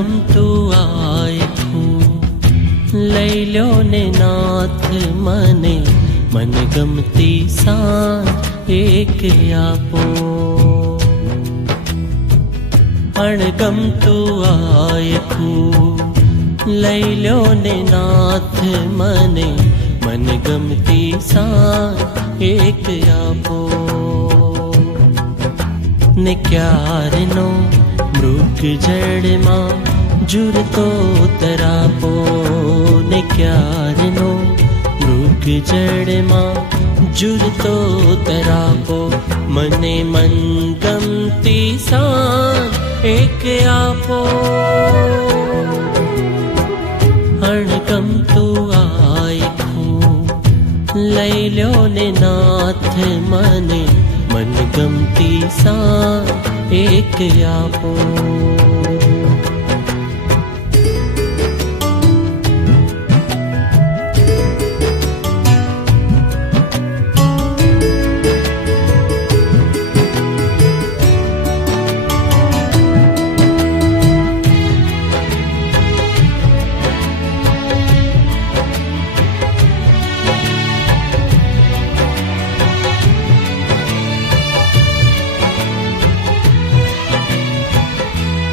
અણગમતું આયખું લઈ લ્યો ને નાથ મને, મનગમતી સાંજ એક આપો. અણગમતું આયખું લઈ લ્યો ને નાથ મને, મનગમતી સાંજ એક આપો. ને ક્યારનો મૃગ જળમાં ઝૂરતો તરાપો, ને ક્યારનો મૃગ જળમાં ઝૂરતો તરાપો, મને મનગમતી સાંજ એક આપો. અણગમતું આયખું લઈ લ્યો ને નાથ મને, મનગમતી સાંજ એક આપો.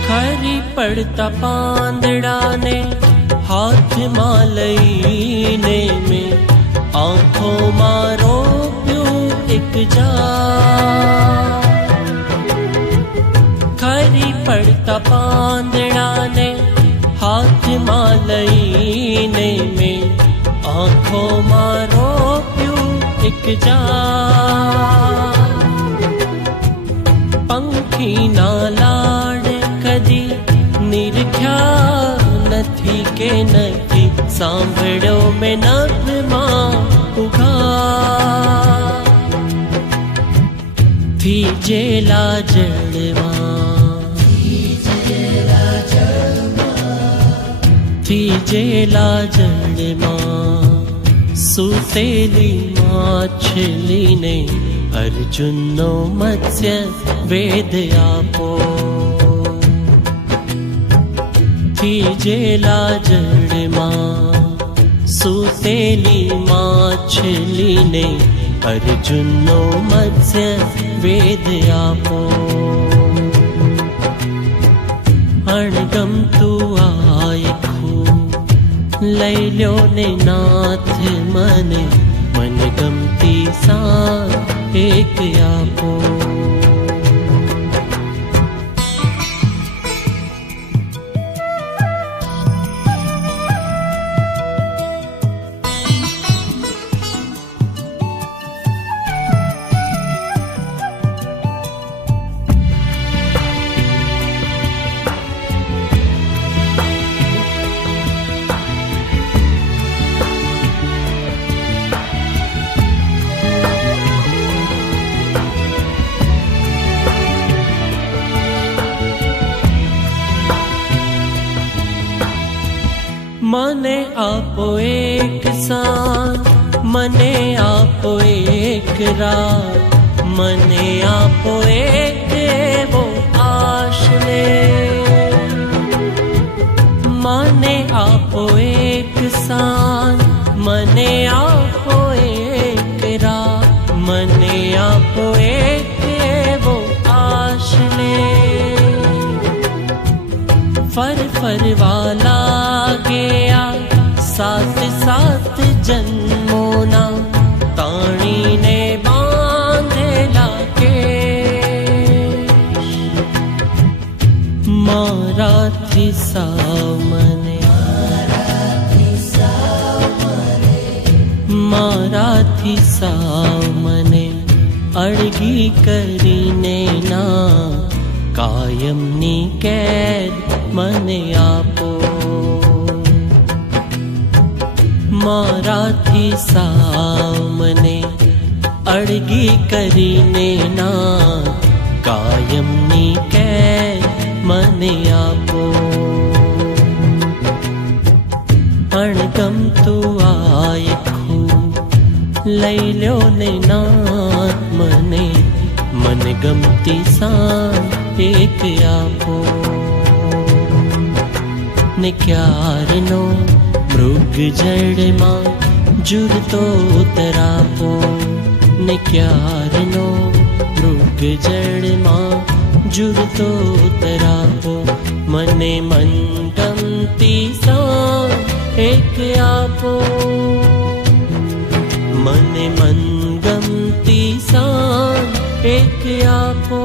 ખરી પડતા પાંદડાને હાથમાં લઈને મેં આંખોમાં રોપ્યું એક જા. ખરી પડતા પાંદડાને હાથમાં લઈને મેં આંખોમાં રોપ્યું એક જા. પંખીના લાડ કદી નિરખ્યા નથી કે નથી, સાંભળ્યો મેં નભમાં ઉઘા. થીજેલા જળમાં, થીજેલા જળમાં સૂતેલી માછલીને અર્જુનનો મત્સ્ય વેદ આપો. થીજેલા જળમાં સૂતેલી માછલીને અર્જુનનો મત્સ્ય વેદ આપો. અણગમતું આયખું લઈ લ્યો ને નાથ મને, મનગમતી સાંજ એક આપો. મને આપો એક સાંજ, મને આપો એક રાત, મને આપો એક એવો આશરે. મને આપો એક સાંજ, મને આપો એક રાત, મને આપો એક એવો આશરે. ફરવા લાગે આ સાત સાત જન્મોના તાણીને બાંધેલા કેશ. મારાથી સાવ મને, મારાથી સાવ મને અળગી કરીને ના કાયમની કેદ મને આપો. મારાથી સાવ મને અળગી કરીને ના કાયમની કેદ મને આપો. અણગમતું આયખું લઈ લ્યો ને નાથ મને, મનગમતી સાંજ એક આપો. ને ક્યારનો મૃગ જળમાં જુરતો તરાપો ને ક્યારનો મૃગ જળમાં જુરતો તરાપો મને મન ગમતી સાંજ એક આપો મને મન ગમતી સાંજ એક આપો